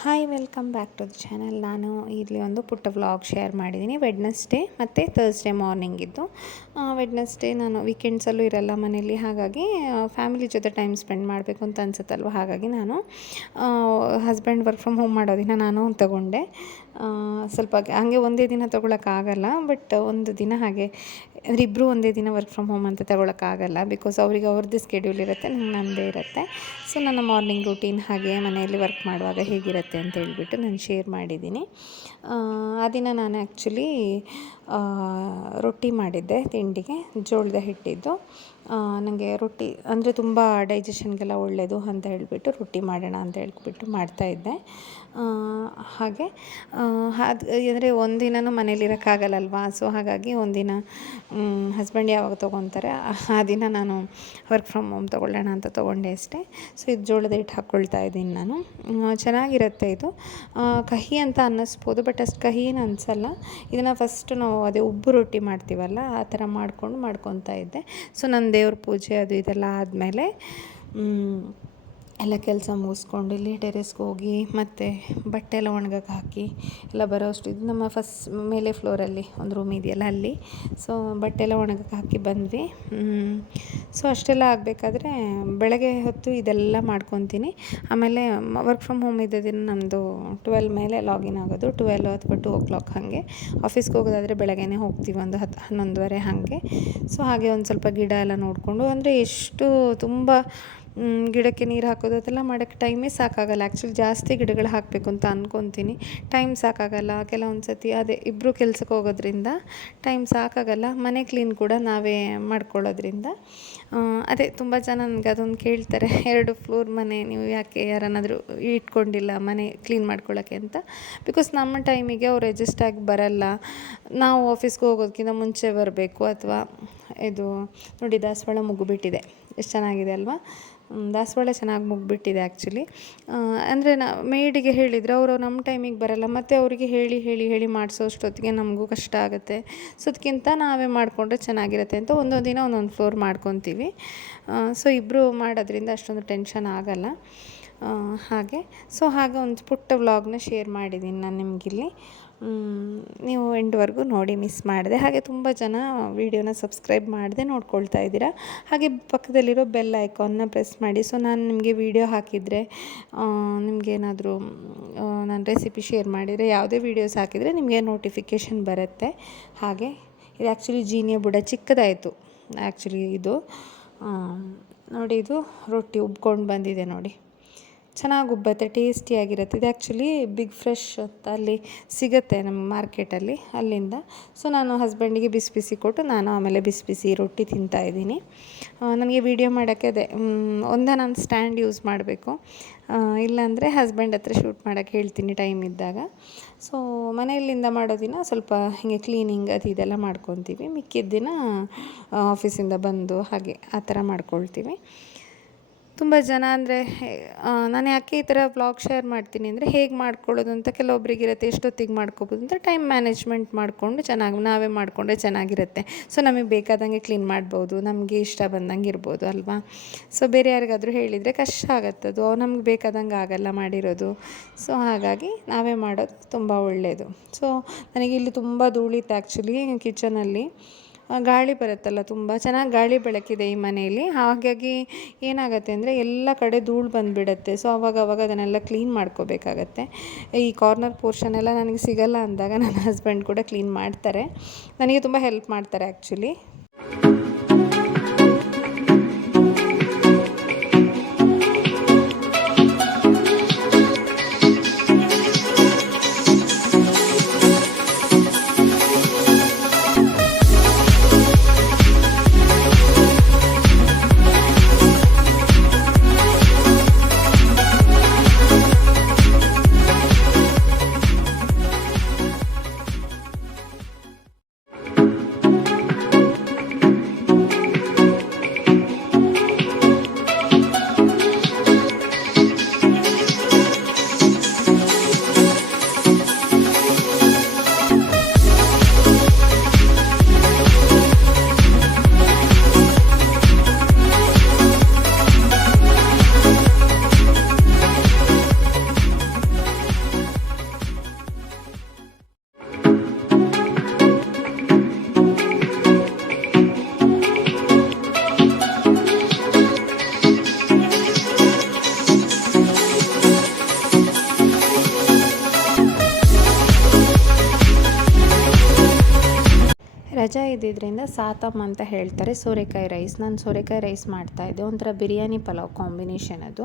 Hi welcome back to the channel ನಾನು ಇಲ್ಲಿ ಒಂದು ಪುಟ್ಟ ವ್ಲಾಗ್ ಶೇರ್ ಮಾಡಿದ್ದೀನಿ. ವೆಡ್ನಸ್ಡೇ ಮತ್ತು ಥರ್ಸ್ಡೇ ಮಾರ್ನಿಂಗ್ ಇದ್ದು. ವೆಡ್ನಸ್ಡೇ ನಾನು ವೀಕೆಂಡ್ಸಲ್ಲೂ ಇರಲ್ಲ ಮನೇಲಿ ಹಾಗಾಗಿ ಫ್ಯಾಮಿಲಿ ಜೊತೆ ಟೈಮ್ ಸ್ಪೆಂಡ್ ಮಾಡಬೇಕು ಅಂತ ಅನ್ಸುತ್ತಲ್ವ? ಹಾಗಾಗಿ ನಾನು ಹಸ್ಬೆಂಡ್ ವರ್ಕ್ ಫ್ರಮ್ ಹೋಮ್ ಮಾಡೋ ದಿನ ನಾನು ತಗೊಂಡೆ. ಸ್ವಲ್ಪ ಹಾಗೆ ಒಂದೇ ದಿನ ತೊಗೊಳಕ್ಕಾಗಲ್ಲ ಬಟ್ ಒಂದು ದಿನ ಹಾಗೆ ಇಬ್ಬರು ಒಂದೇ ದಿನ ವರ್ಕ್ ಫ್ರಮ್ ಹೋಮ್ ಅಂತ ತೊಗೊಳಕ್ಕಾಗಲ್ಲ. ಬಿಕಾಸ್ ಅವ್ರಿಗೆ ಅವ್ರದ್ದು ಸ್ಕೆಡ್ಯೂಲ್ ಇರುತ್ತೆ, ನಂಗೆ ನಮ್ಮದೇ ಇರುತ್ತೆ. ಸೊ ನನ್ನ ಮಾರ್ನಿಂಗ್ ರೂಟೀನ್ ಹಾಗೆ ಮನೆಯಲ್ಲಿ ವರ್ಕ್ ಮಾಡುವಾಗ ಹೇಗಿರುತ್ತೆ? ಅಂತ ಹೇಳಿಬಿಟ್ಟು ನಾನು ಶೇರ್ ಮಾಡಿದ್ದೀನಿ. ಆ ದಿನ ನಾನು ಆ್ಯಕ್ಚುಲಿ ರೊಟ್ಟಿ ಮಾಡಿದ್ದೆ ತಿಂಡಿಗೆ ಜೋಳದ ಹಿಟ್ಟಿದ್ದು. ನನಗೆ ರೊಟ್ಟಿ ಅಂದರೆ ತುಂಬ ಡೈಜೆಷನ್ಗೆಲ್ಲ ಒಳ್ಳೆಯದು ಅಂತ ಹೇಳಿಬಿಟ್ಟು ರೊಟ್ಟಿ ಮಾಡೋಣ ಅಂತ ಹೇಳ್ಬಿಟ್ಟು ಮಾಡ್ತಾಯಿದ್ದೆ ಹಾಗೆ ಅದು ಅಂದರೆ ಒಂದಿನವೂ ಮನೇಲಿರೋಕ್ಕಾಗಲ್ಲಲ್ವಾ ಸೊ ಹಾಗಾಗಿ ಒಂದಿನ ಹಸ್ಬೆಂಡ್ ಯಾವಾಗ ತೊಗೊತಾರೆ, ಆ ದಿನ ನಾನು ವರ್ಕ್ ಫ್ರಮ್ ಹೋಮ್ ತೊಗೊಳ್ಳೋಣ ಅಂತ ತೊಗೊಂಡೆ ಅಷ್ಟೇ. ಸೊ ಇದು ಜೋಳದ ಹಿಟ್ಟು ಹಾಕ್ಕೊಳ್ತಾ ಇದ್ದೀನಿ ನಾನು. ಚೆನ್ನಾಗಿರುತ್ತೆ ಇದು. ಕಹಿ ಅಂತ ಅನ್ನಿಸ್ಬೋದು ಬಟ್ ಅಷ್ಟು ಕಹಿ ಏನು ಅನಿಸಲ್ಲ. ಇದನ್ನು ಫಸ್ಟ್ ನಾವು ಅದೇ ಉಬ್ಬು ರೊಟ್ಟಿ ಮಾಡ್ತೀವಲ್ಲ, ಆ ಥರ ಮಾಡಿಕೊಂಡು ಮಾಡ್ಕೊತಾ ಇದ್ದೆ. ಸೊ ನನ್ನ ದೇವ್ರ ಪೂಜೆ ಅದು ಇದೆಲ್ಲ ಆದಮೇಲೆ ಎಲ್ಲ ಕೆಲಸ ಮುಗಿಸ್ಕೊಂಡು ಇಲ್ಲಿ ಟೆರೆಸ್ಗೆ ಹೋಗಿ ಮತ್ತು ಬಟ್ಟೆ ಎಲ್ಲ ಒಣಗಕ್ಕೆ ಹಾಕಿ ಎಲ್ಲ ಬರೋ ಅಷ್ಟು ಇದು ನಮ್ಮ ಫಸ್ಟ್ ಮೇಲೆ ಫ್ಲೋರಲ್ಲಿ ಒಂದು ರೂಮ್ ಇದೆಯಲ್ಲ ಅಲ್ಲಿ. ಸೊ ಬಟ್ಟೆ ಎಲ್ಲ ಒಣಗಕ್ಕೆ ಹಾಕಿ ಬಂದ್ವಿ. ಸೊ ಅಷ್ಟೆಲ್ಲ ಆಗಬೇಕಾದ್ರೆ ಬೆಳಗ್ಗೆ ಹೊತ್ತು ಇದೆಲ್ಲ ಮಾಡ್ಕೊತೀನಿ. ಆಮೇಲೆ ವರ್ಕ್ ಫ್ರಮ್ ಹೋಮ್ ಇದ್ದ ದಿನ ನಮ್ಮದು ಟ್ವೆಲ್ ಮೇಲೆ ಲಾಗಿನ್ ಆಗೋದು. ಟ್ವೆಲ್ ಅಥವಾ ಟು ಓ ಕ್ಲಾಕ್ ಹಾಗೆ ಆಫೀಸ್ಗೆ ಹೋಗೋದಾದರೆ ಬೆಳಗ್ಗೆನೇ ಹೋಗ್ತೀವಿ ಒಂದು ಹತ್ತು ಹನ್ನೊಂದುವರೆ ಹಾಗೆ. ಸೊ ಹಾಗೆ ಒಂದು ಸ್ವಲ್ಪ ಗಿಡ ಎಲ್ಲ ನೋಡಿಕೊಂಡು, ಅಂದರೆ ಎಷ್ಟು ತುಂಬ ಗಿಡಕ್ಕೆ ನೀರು ಹಾಕೋದು ಅದೆಲ್ಲ ಮಾಡೋಕ್ಕೆ ಟೈಮೇ ಸಾಕಾಗಲ್ಲ. ಆ್ಯಕ್ಚುಲಿ ಜಾಸ್ತಿ ಗಿಡಗಳು ಹಾಕಬೇಕು ಅಂತ ಅಂದ್ಕೊತೀನಿ ಟೈಮ್ ಸಾಕಾಗಲ್ಲ. ಕೆಲವೊಂದು ಸತಿ ಅದೇ ಇಬ್ಬರು ಕೆಲ್ಸಕ್ಕೆ ಹೋಗೋದ್ರಿಂದ ಟೈಮ್ ಸಾಕಾಗಲ್ಲ. ಮನೆ ಕ್ಲೀನ್ ಕೂಡ ನಾವೇ ಮಾಡ್ಕೊಳ್ಳೋದ್ರಿಂದ. ಅದೇ ತುಂಬ ಜನ ನನಗೆ ಅದೊಂದು ಕೇಳ್ತಾರೆ. ಎರಡು ಫ್ಲೋರ್ ಮನೆ, ನೀವು ಯಾಕೆ ಯಾರನ್ನಾದರೂ ಇಟ್ಕೊಂಡಿಲ್ಲ ಮನೆ ಕ್ಲೀನ್ ಮಾಡ್ಕೊಳ್ಳೋಕ್ಕೆ ಅಂತ. ಬಿಕಾಸ್ ನಮ್ಮ ಟೈಮಿಗೆ ಅವ್ರು ಅಡ್ಜಸ್ಟ್ ಆಗಿ ಬರಲ್ಲ. ನಾವು ಆಫೀಸ್ಗೆ ಹೋಗೋದಕ್ಕಿಂತ ಮುಂಚೆ ಬರಬೇಕು. ಅಥವಾ ಇದು ನೋಡಿ ದಾಸವಾಳ ಮುಗಿಬಿಟ್ಟಿದೆ ಎಷ್ಟು ಚೆನ್ನಾಗಿದೆ ಅಲ್ವಾ? ದಾಸವಾಳ ಚೆನ್ನಾಗಿ ಮುಗ್ಬಿಟ್ಟಿದೆ ಆ್ಯಕ್ಚುಲಿ ಅಂದರೆ ನಾ, ಮೇಡಿಗೆ ಹೇಳಿದರೆ, ಅವರು ನಮ್ಮ ಟೈಮಿಗೆ ಬರಲ್ಲ, ಮತ್ತು ಅವರಿಗೆ ಹೇಳಿ ಹೇಳಿ ಹೇಳಿ ಮಾಡಿಸೋಷ್ಟೊತ್ತಿಗೆ ನಮಗೂ ಕಷ್ಟ ಆಗುತ್ತೆ. ಸೊ ಅದಕ್ಕಿಂತ ನಾವೇ ಮಾಡಿಕೊಂಡ್ರೆ ಚೆನ್ನಾಗಿರುತ್ತೆ ಅಂತ ಒಂದೊಂದು ದಿನ ಒಂದೊಂದು ಫ್ಲೋರ್ ಮಾಡ್ಕೊತೀವಿ. ಸೊ ಇಬ್ಬರು ಮಾಡೋದ್ರಿಂದ ಅಷ್ಟೊಂದು ಟೆನ್ಷನ್ ಆಗಲ್ಲ. ಹಾಗೆ. ಸೊ ಹಾಗೆ ಒಂದು ಪುಟ್ಟ ವ್ಲಾಗ್ನ ಶೇರ್ ಮಾಡಿದ್ದೀನಿ ನಾನು ನಿಮಗಿಲ್ಲಿ. ನೀವು ಎಂಡ್ವರೆಗೂ ನೋಡಿ ಮಿಸ್ ಮಾಡಿದೆ. ಹಾಗೆ ತುಂಬ ಜನ ವೀಡಿಯೋನ ಸಬ್ಸ್ಕ್ರೈಬ್ ಮಾಡದೆ ನೋಡ್ಕೊಳ್ತಾ ಇದ್ದೀರಾ. ಹಾಗೆ ಪಕ್ಕದಲ್ಲಿರೋ ಬೆಲ್ ಐಕಾನ್ನ ಪ್ರೆಸ್ ಮಾಡಿ. ಸೊ ನಾನು ನಿಮಗೆ ವೀಡಿಯೋ ಹಾಕಿದರೆ ನಿಮಗೇನಾದರೂ ನಾನು ರೆಸಿಪಿ ಶೇರ್ ಮಾಡಿದರೆ, ಯಾವುದೇ ವೀಡಿಯೋಸ್ ಹಾಕಿದರೆ ನಿಮಗೆ ನೋಟಿಫಿಕೇಷನ್ ಬರುತ್ತೆ. ಹಾಗೆ, ಇದು ಆ್ಯಕ್ಚುಲಿ ಜೀನಿಯ ಬುಡ ಚಿಕ್ಕದಾಯಿತು. ಆ್ಯಕ್ಚುಲಿ ಇದು ನೋಡಿ ಇದು ರೊಟ್ಟಿ ಉಬ್ಕೊಂಡು ಬಂದಿದೆ ನೋಡಿ. ಚೆನ್ನಾಗಿ ಉಬ್ಬತ್ತೆ, ಟೇಸ್ಟಿಯಾಗಿರುತ್ತೆ. ಇದು ಆ್ಯಕ್ಚುಲಿ ಬಿಗ್ ಫ್ರೆಶ್ ಅಂತ ಅಲ್ಲಿ ಸಿಗುತ್ತೆ ನಮ್ಮ ಮಾರ್ಕೆಟಲ್ಲಿ ಅಲ್ಲಿಂದ. ಸೊ ನಾನು ಹಸ್ಬೆಂಡಿಗೆ ಬಿಸಿ ಬಿಸಿ ಕೊಟ್ಟು ನಾನು ಆಮೇಲೆ ಬಿಸಿ ಬಿಸಿ ರೊಟ್ಟಿ ತಿಂತಾ ಇದ್ದೀನಿ. ನನಗೆ ವೀಡಿಯೋ ಮಾಡೋಕ್ಕೆ ಅದೇ ಒಂದೇ ನಾನು ಸ್ಟ್ಯಾಂಡ್ ಯೂಸ್ ಮಾಡಬೇಕು. ಇಲ್ಲಾಂದರೆ ಹಸ್ಬೆಂಡ್ ಹತ್ರ ಶೂಟ್ ಮಾಡೋಕ್ಕೆ ಹೇಳ್ತೀನಿ ಟೈಮ್ ಇದ್ದಾಗ. ಸೊ ಮನೆಯಲ್ಲಿಂದ ಮಾಡೋ ದಿನ ಸ್ವಲ್ಪ ಹೀಗೆ ಕ್ಲೀನಿಂಗ್ ಅದು ಇದೆಲ್ಲ ಮಾಡ್ಕೊತೀವಿ. ಮಿಕ್ಕಿದ ದಿನ ಆಫೀಸಿಂದ ಬಂದು ಹಾಗೆ ಆ ಥರ ಮಾಡ್ಕೊಳ್ತೀವಿ. ತುಂಬ ಜನ ಅಂದರೆ ನಾನು ಯಾಕೆ ಈ ಥರ ವ್ಲಾಗ್ ಶೇರ್ ಮಾಡ್ತೀನಿ ಅಂದರೆ, ಹೇಗೆ ಮಾಡ್ಕೊಳ್ಳೋದು ಅಂತ ಕೆಲವೊಬ್ರಿಗೆ ಇರುತ್ತೆ ಎಷ್ಟೊತ್ತಿಗೆ ಮಾಡ್ಕೋಬೋದು ಅಂತ ಟೈಮ್ ಮ್ಯಾನೇಜ್ಮೆಂಟ್ ಮಾಡಿಕೊಂಡು ಚೆನ್ನಾಗಿ, ನಾವೇ ಮಾಡಿಕೊಂಡ್ರೆ ಚೆನ್ನಾಗಿರುತ್ತೆ. ಸೊ ನಮಗೆ ಬೇಕಾದಂಗೆ ಕ್ಲೀನ್ ಮಾಡ್ಬೋದು, ನಮಗೆ ಇಷ್ಟ ಬಂದಂಗೆ ಇರ್ಬೋದು, ಅಲ್ವಾ? ಸೊ ಬೇರೆ ಯಾರಿಗಾದರೂ ಹೇಳಿದರೆ ಕಷ್ಟ ಆಗತ್ತದು ನಮ್ಗೆ ಬೇಕಾದಂಗೆ ಆಗಲ್ಲ ಮಾಡಿರೋದು. ಸೊ ಹಾಗಾಗಿ ನಾವೇ ಮಾಡೋದು ತುಂಬ ಒಳ್ಳೆಯದು ಸೊ ನನಗೆ ಇಲ್ಲಿ ತುಂಬ ಧೂಳಿತ್ತು ಆ್ಯಕ್ಚುಲಿ ಕಿಚನಲ್ಲಿ ಗಾಳಿ ಬರುತ್ತಲ್ಲ, ತುಂಬ ಚೆನ್ನಾಗಿ ಗಾಳಿ ಬೆಳಕಿದೆ ಈ ಮನೆಯಲ್ಲಿ. ಹಾಗಾಗಿ ಏನಾಗುತ್ತೆ ಅಂದರೆ ಎಲ್ಲ ಕಡೆ ಧೂಳು ಬಂದುಬಿಡತ್ತೆ. ಸೊ ಅವಾಗ ಅವಾಗ ಅದನ್ನೆಲ್ಲ ಕ್ಲೀನ್ ಮಾಡ್ಕೋಬೇಕಾಗತ್ತೆ. ಈ ಕಾರ್ನರ್ ಪೋರ್ಷನ್ ಎಲ್ಲ ನನಗೆ ಸಿಗಲ್ಲ ಅಂದಾಗ ನನ್ನ ಹಸ್ಬೆಂಡ್ ಕೂಡ ಕ್ಲೀನ್ ಮಾಡ್ತಾರೆ. ನನಗೆ ತುಂಬ ಹೆಲ್ಪ್ ಮಾಡ್ತಾರೆ ಆ್ಯಕ್ಚುಲಿ ಇದ್ದಿದ್ದರಿಂದ ಸಾತಮ್ ಅಂತ ಹೇಳ್ತಾರೆ. ಸೋರೆಕಾಯಿ ರೈಸ್ ನಾನು ಸೋರೆಕಾಯಿ ರೈಸ್ ಮಾಡ್ತಾಯಿದ್ದೆ ಒಂಥರ ಬಿರಿಯಾನಿ ಪಲಾವ್ ಕಾಂಬಿನೇಷನ್ ಅದು.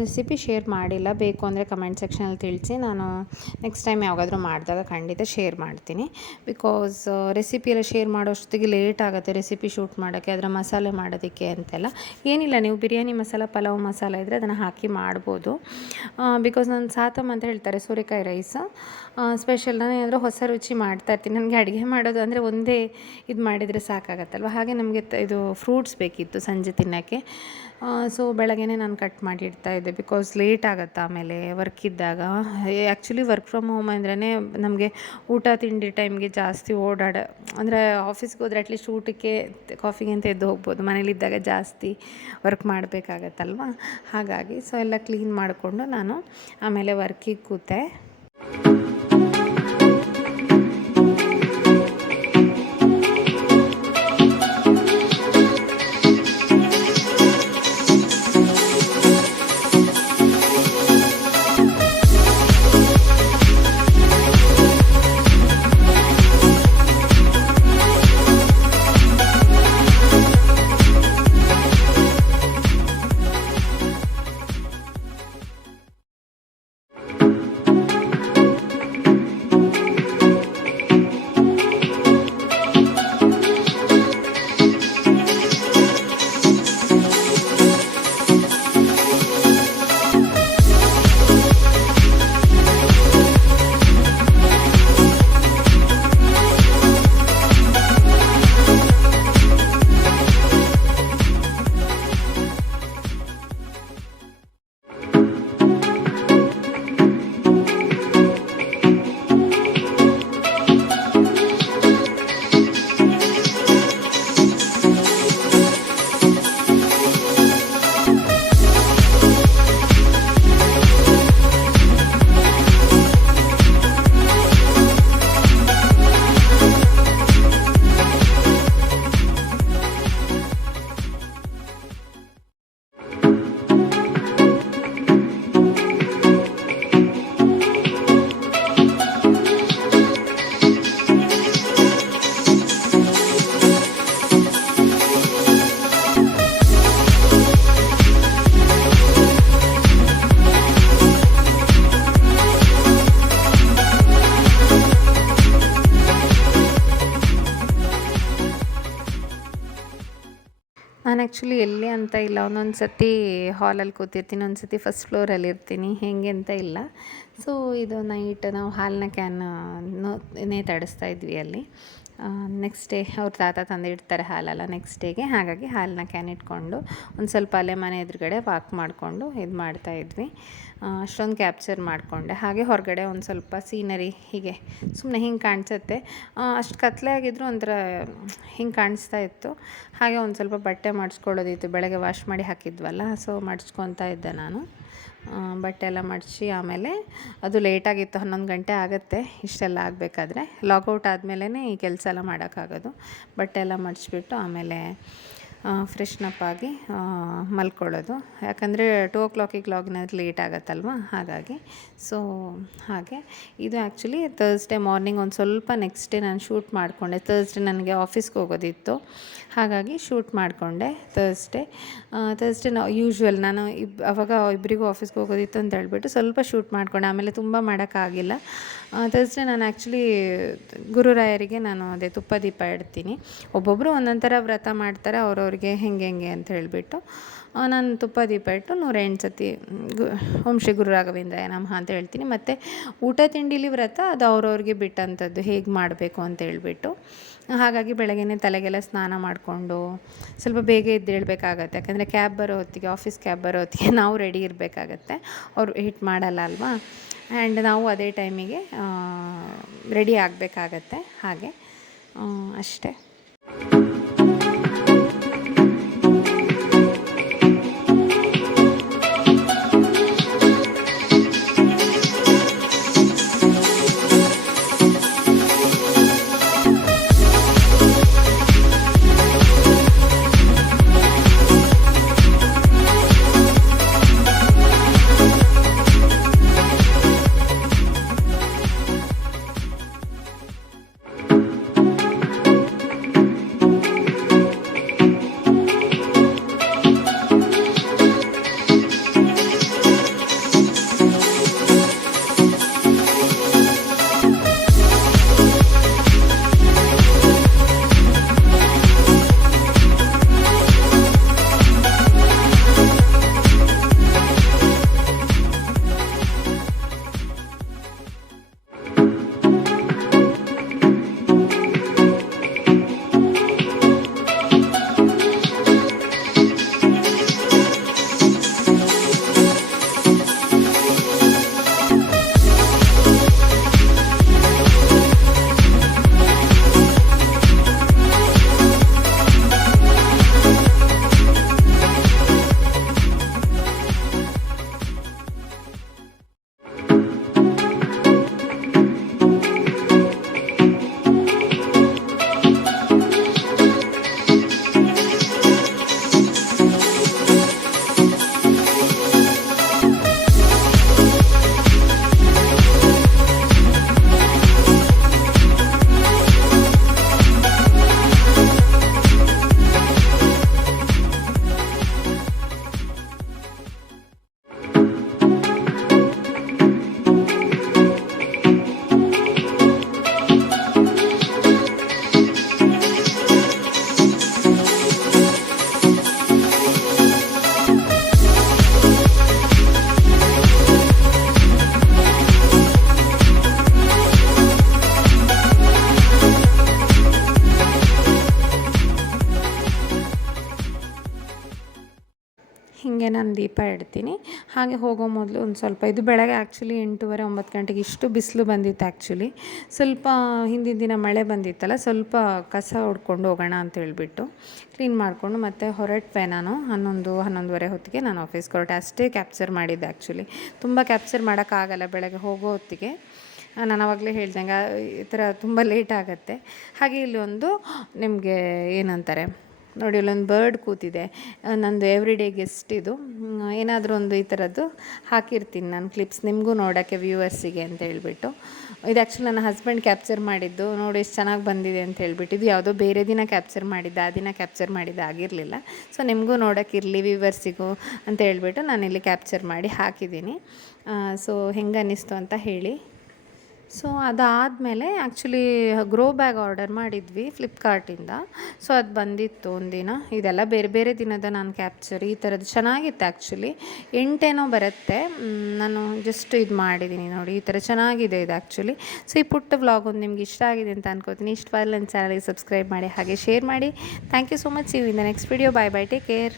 ರೆಸಿಪಿ ಶೇರ್ ಮಾಡಿಲ್ಲ. ಬೇಕು ಅಂದರೆ ಕಮೆಂಟ್ ಸೆಕ್ಷನಲ್ಲಿ ತಿಳಿಸಿ. ನಾನು ನೆಕ್ಸ್ಟ್ ಟೈಮ್ ಯಾವಾಗಾದರೂ ಮಾಡಿದಾಗ ಖಂಡಿತ ಶೇರ್ ಮಾಡ್ತೀನಿ. ಬಿಕಾಸ್ ರೆಸಿಪಿ ಎಲ್ಲ ಶೇರ್ ಮಾಡೋಷ್ಟೊತ್ತಿಗೆ ಲೇಟ್ ಆಗುತ್ತೆ ರೆಸಿಪಿ ಶೂಟ್ ಮಾಡೋಕ್ಕೆ, ಅದರ ಮಸಾಲೆ ಮಾಡೋದಕ್ಕೆ ಅಂತೆಲ್ಲ. ಏನಿಲ್ಲ, ನೀವು ಬಿರಿಯಾನಿ ಮಸಾಲ, ಪಲಾವ್ ಮಸಾಲ ಇದ್ದರೆ ಅದನ್ನು ಹಾಕಿ ಮಾಡ್ಬೋದು. ಬಿಕಾಸ್ ನಾನು ಸಾತಮ್ ಅಂತ ಹೇಳ್ತಾರೆ ಸೋರೆಕಾಯಿ ರೈಸ್ ಸ್ಪೆಷಲ್ ನಾನು ಏನಾದರೂ ಹೊಸ ರುಚಿ ಮಾಡ್ತಾ ಇರ್ತೀನಿ. ನನಗೆ ಅಡುಗೆ ಮಾಡೋದು ಅಂದರೆ ಒಂದೇ ಇದು ಮಾಡಿದರೆ ಸಾಕಾಗತ್ತಲ್ವ? ಹಾಗೆ ನಮಗೆ ಇದು ಫ್ರೂಟ್ಸ್ ಬೇಕಿತ್ತು ಸಂಜೆ ತಿನ್ನೋಕ್ಕೆ. ಸೊ ಬೆಳಗ್ಗೆನೇ ನಾನು ಕಟ್ ಮಾಡಿ ಇಡ್ತಾ ಇದ್ದೆ ಬಿಕಾಸ್ ಲೇಟ್ ಆಗುತ್ತೆ ಆಮೇಲೆ ವರ್ಕ್ ಇದ್ದಾಗ. ಆ್ಯಕ್ಚುಲಿ ವರ್ಕ್ ಫ್ರಮ್ ಹೋಮ್ ಅಂದ್ರೇ ನಮಗೆ ಊಟ ತಿಂಡಿ ಟೈಮ್ಗೆ ಜಾಸ್ತಿ ಓಡಾಡ, ಅಂದರೆ ಆಫೀಸ್ಗೆ ಹೋದ್ರೆ ಅಟ್ಲೀಸ್ಟ್ ಊಟಕ್ಕೆ ಕಾಫಿಗೆ ಅಂತ ಎದ್ದು ಹೋಗ್ಬೋದು. ಮನೇಲಿದ್ದಾಗ ಜಾಸ್ತಿ ವರ್ಕ್ ಮಾಡಬೇಕಾಗತ್ತಲ್ವ? ಹಾಗಾಗಿ ಸೊ ಎಲ್ಲ ಕ್ಲೀನ್ ಮಾಡಿಕೊಂಡು ನಾನು ಆಮೇಲೆ ವರ್ಕಿಗೆ ಕೂತೆ. ನಾನು ಆ್ಯಕ್ಚುಲಿ ಎಲ್ಲಿ ಅಂತ ಇಲ್ಲ. ಒಂದೊಂದು ಸತಿ ಹಾಲಲ್ಲಿ ಕೂತಿರ್ತೀನಿ ಒಂದು ಸತಿ ಫಸ್ಟ್ ಫ್ಲೋರಲ್ಲಿ ಇರ್ತೀನಿ. ಹೇಗೆ ಅಂತ ಇಲ್ಲ. ಸೊ ಇದು ನೈಟ್ ನಾವು ಹಾಲಿನ ಕ್ಯಾನ್ ನೇತಾಡಿಸ್ತಾ ಇದ್ವಿ ಅಲ್ಲಿ. ನೆಕ್ಸ್ಟ್ ಡೇ ಅವ್ರ ತಾತ ತಂದಿಡ್ತಾರೆ ಹಾಲೆಲ್ಲ ನೆಕ್ಸ್ಟ್ ಡೇಗೆ ಹಾಗಾಗಿ ಹಾಲನ್ನ ಕ್ಯಾನ್ ಇಟ್ಕೊಂಡು ಒಂದು ಸ್ವಲ್ಪ ಅಲ್ಲೇ ಮನೆ ಎದುರುಗಡೆ ವಾಕ್ ಮಾಡಿಕೊಂಡು ಇದು ಮಾಡ್ತಾ ಇದ್ವಿ. ಅಷ್ಟೊಂದು ಕ್ಯಾಪ್ಚರ್ ಮಾಡಿಕೊಂಡೆ. ಹಾಗೆ ಹೊರಗಡೆ ಒಂದು ಸ್ವಲ್ಪ ಸೀನರಿ ಹೀಗೆ ಸುಮ್ಮನೆ ಹಿಂಗೆ ಕಾಣಿಸುತ್ತೆ. ಅಷ್ಟು ಕತ್ಲೆ ಆಗಿದ್ರು ಒಂಥರ ಹಿಂಗೆ ಕಾಣಿಸ್ತಾ ಇತ್ತು. ಹಾಗೆ ಒಂದು ಸ್ವಲ್ಪ ಬಟ್ಟೆ ಮಾಡಿಸ್ಕೊಳ್ಳೋದಿತ್ತು. ಬೆಳಗ್ಗೆ ವಾಶ್ ಮಾಡಿ ಹಾಕಿದ್ವಲ್ಲ ಸೊ ಮಾಡಿಸ್ಕೊತಾ ಇದ್ದೆ ನಾನು. ಬಟ್ಟೆ ಎಲ್ಲ ಮಡಚಿ ಆಮೇಲೆ ಅದು ಲೇಟಾಗಿತ್ತು, ಹನ್ನೊಂದು ಗಂಟೆ ಆಗುತ್ತೆ, ಇಷ್ಟೆಲ್ಲ ಆಗಬೇಕಾದ್ರೆ. ಲಾಗೌಟ್ ಆದಮೇಲೆ ಈ ಕೆಲಸ ಎಲ್ಲ ಮಾಡೋಕ್ಕಾಗೋದು. ಬಟ್ಟೆ ಎಲ್ಲ ಮಡಚಿಬಿಟ್ಟು ಆಮೇಲೆ ಫ್ರೆಶ್ನಪ್ ಆಗಿ ಮಲ್ಕೊಳ್ಳೋದು. ಯಾಕಂದರೆ ಟೂ ಓ ಕ್ಲಾಕಿಗೆ ಲಾಗಿನ್ ಲೇಟ್ ಆಗುತ್ತಲ್ವ? ಹಾಗಾಗಿ. ಸೊ ಹಾಗೆ. ಇದು ಆ್ಯಕ್ಚುಲಿ ತರ್ಸ್ಡೇ ಮಾರ್ನಿಂಗ್ ಒಂದು ಸ್ವಲ್ಪ ನೆಕ್ಸ್ಟ್ ಡೇ ನಾನು ಶೂಟ್ ಮಾಡಿಕೊಂಡೆ. ತರ್ಸ್ಡೇ ನನಗೆ ಆಫೀಸ್ಗೆ ಹೋಗೋದಿತ್ತು. ಹಾಗಾಗಿ ಶೂಟ್ ಮಾಡಿಕೊಂಡೆ ತರ್ಸ್ಡೇ ತರ್ಸ್ಡೇ ನಾವು ಯೂಶ್ವಲ್ ನಾನು ಇಬ್, ಅವಾಗ ಇಬ್ಬರಿಗೂ ಆಫೀಸ್ಗೆ ಹೋಗೋದಿತ್ತು ಅಂತ ಹೇಳ್ಬಿಟ್ಟು ಸ್ವಲ್ಪ ಶೂಟ್ ಮಾಡಿಕೊಂಡೆ. ಆಮೇಲೆ ತುಂಬ ಮಾಡೋಕ್ಕಾಗಿಲ್ಲ. ತರ್ಸ್ಡೇ ನಾನು ಆ್ಯಕ್ಚುಲಿ ಗುರುರಾಯರಿಗೆ ನಾನು ಅದೇ ತುಪ್ಪ ದೀಪ ಇಡ್ತೀನಿ. ಒಬ್ಬೊಬ್ಬರು ಒಂದೊಂದು ಥರ ವ್ರತ ಮಾಡ್ತಾರೆ, ಅವ್ರವ್ರಿಗೆ ಹೆಂಗೆ ಹೆಂಗೆ ಅಂತ ಹೇಳಿಬಿಟ್ಟು ನಾನು ತುಪ್ಪ ದೀಪ ಇಟ್ಟು ನೂರೆಂಟು ಸತಿ, ಗು, ಓಂ ಶ್ರೀ ಗುರು ರಾಘವೇಂದ್ರಾಯ ನಮಃ ಅಂತ ಹೇಳ್ತೀನಿ. ಮತ್ತು ಊಟ ತಿಂಡಿಲಿ ವ್ರತ ಅದು ಅವ್ರವ್ರಿಗೆ ಬಿಟ್ಟಂಥದ್ದು ಹೇಗೆ ಮಾಡಬೇಕು ಅಂತ ಹೇಳ್ಬಿಟ್ಟು ಹಾಗಾಗಿ ಬೆಳಗ್ಗೆ ತಲೆಗೆಲ್ಲ ಸ್ನಾನ ಮಾಡಿಕೊಂಡು ಸ್ವಲ್ಪ ಬೇಗ ಎದ್ದೇಳಬೇಕಾಗತ್ತೆ ಯಾಕಂದರೆ ಕ್ಯಾಬ್ ಬರೋ ಹೊತ್ತಿಗೆ ಆಫೀಸ್ ಕ್ಯಾಬ್ ಬರೋ ಹೊತ್ತಿಗೆ ನಾವು ರೆಡಿ ಇರಬೇಕಾಗತ್ತೆ. ಅವ್ರು ಹಿಟ್ ಮಾಡಲ್ಲ ಅಲ್ವಾ? ಆ್ಯಂಡ್ ನಾವು ಅದೇ ಟೈಮಿಗೆ ರೆಡಿ ಆಗಬೇಕಾಗತ್ತೆ. ಹಾಗೆ ಅಷ್ಟೇ. ಇಡ್ತೀನಿ. ಹಾಗೆ ಹೋಗೋ ಮೊದಲು ಒಂದು ಸ್ವಲ್ಪ, ಇದು ಬೆಳಗ್ಗೆ ಆ್ಯಕ್ಚುಲಿ ಎಂಟೂವರೆ, ಒಂಬತ್ತು ಗಂಟೆಗೆ ಇಷ್ಟು ಬಿಸಿಲು ಬಂದಿತ್ತು ಆ್ಯಕ್ಚುಲಿ ಸ್ವಲ್ಪ ಹಿಂದಿನ ದಿನ ಮಳೆ ಬಂದಿತ್ತಲ್ಲ, ಸ್ವಲ್ಪ ಕಸ ಹೊಡ್ಕೊಂಡು ಹೋಗೋಣ ಅಂತ ಹೇಳಿಬಿಟ್ಟು ಕ್ಲೀನ್ ಮಾಡಿಕೊಂಡು ಮತ್ತೆ ಹೊರಟ್ವೆ ನಾನು. ಹನ್ನೊಂದು, ಹನ್ನೊಂದುವರೆ ಹೊತ್ತಿಗೆ ನಾನು ಆಫೀಸ್ಗೆ ಹೊರಟೆ. ಅಷ್ಟೇ ಕ್ಯಾಪ್ಚರ್ ಮಾಡಿದ್ದೆ ಆ್ಯಕ್ಚುಲಿ ತುಂಬ ಕ್ಯಾಪ್ಚರ್ ಮಾಡೋಕ್ಕಾಗಲ್ಲ ಬೆಳಗ್ಗೆ ಹೋಗೋ ಹೊತ್ತಿಗೆ. ನಾನು ಆವಾಗಲೇ ಹೇಳ್ದಂಗೆ ಈ ಥರ ತುಂಬ ಲೇಟ್ ಆಗುತ್ತೆ. ಹಾಗೆ ಇಲ್ಲಿ ಒಂದು ನಿಮಗೆ ಏನಂತಾರೆ ನೋಡಿ, ಇಲ್ಲೊಂದು ಬರ್ಡ್ ಕೂತಿದೆ. ನಂದು ಎವ್ರಿ ಡೇ ಗೆಸ್ಟ್ ಇದು ಏನಾದರೂ ಒಂದು ಈ ಥರದ್ದು ಹಾಕಿರ್ತೀನಿ ನಾನು ಕ್ಲಿಪ್ಸ್ ನಿಮಗೂ ನೋಡೋಕ್ಕೆ ವ್ಯೂವರ್ಸಿಗೆ ಅಂತ ಹೇಳ್ಬಿಟ್ಟು. ಇದು ಆ್ಯಕ್ಚುಲಿ ನನ್ನ ಹಸ್ಬೆಂಡ್ ಕ್ಯಾಪ್ಚರ್ ಮಾಡಿದ್ದು. ನೋಡಿ, ಎಷ್ಟು ಚೆನ್ನಾಗಿ ಬಂದಿದೆ ಅಂತ ಹೇಳಿಬಿಟ್ಟು. ಇದು ಯಾವುದೋ ಬೇರೆ ದಿನ ಕ್ಯಾಪ್ಚರ್ ಮಾಡಿದ್ದೆ, ಆ ದಿನ ಕ್ಯಾಪ್ಚರ್ ಮಾಡಿದ್ದು ಆಗಿರಲಿಲ್ಲ. ಸೊ ನಿಮಗೂ ನೋಡೋಕ್ಕಿರಲಿ ವ್ಯೂವರ್ಸಿಗೂ ಅಂತ ಹೇಳ್ಬಿಟ್ಟು ನಾನಿಲ್ಲಿ ಕ್ಯಾಪ್ಚರ್ ಮಾಡಿ ಹಾಕಿದ್ದೀನಿ. ಸೊ ಹೆಂಗೆ ಅನ್ನಿಸ್ತು ಅಂತ ಹೇಳಿ. ಸೊ ಅದಾದಮೇಲೆ ಆ್ಯಕ್ಚುಲಿ ಗ್ರೋ ಬ್ಯಾಗ್ ಆರ್ಡರ್ ಮಾಡಿದ್ವಿ ಫ್ಲಿಪ್ಕಾರ್ಟಿಂದ ಸೊ ಅದು ಬಂದಿತ್ತು ಒಂದಿನ. ಇದೆಲ್ಲ ಬೇರೆ ಬೇರೆ ದಿನದ ನಾನು ಕ್ಯಾಪ್ಚರ್ ಈ ಥರದ್ದು ಚೆನ್ನಾಗಿತ್ತು ಆ್ಯಕ್ಚುಲಿ ಎಂಟೇನೋ ಬರುತ್ತೆ. ನಾನು ಜಸ್ಟ್ ಇದು ಮಾಡಿದ್ದೀನಿ ನೋಡಿ, ಈ ಥರ ಚೆನ್ನಾಗಿದೆ ಇದು ಆ್ಯಕ್ಚುಲಿ ಸೊ ಈ ಪುಟ್ಟ ವ್ಲಾಗ್ ಒಂದು ನಿಮ್ಗೆ ಇಷ್ಟ ಆಗಿದೆ ಅಂತ ಅನ್ಕೋತೀನಿ. ಇಷ್ಟವಾದ ನನ್ನ ಚಾನಲ್ಗೆ ಸಬ್ಸ್ಕ್ರೈಬ್ ಮಾಡಿ, ಹಾಗೆ ಶೇರ್ ಮಾಡಿ. Thank you so much you in next video bye bye take care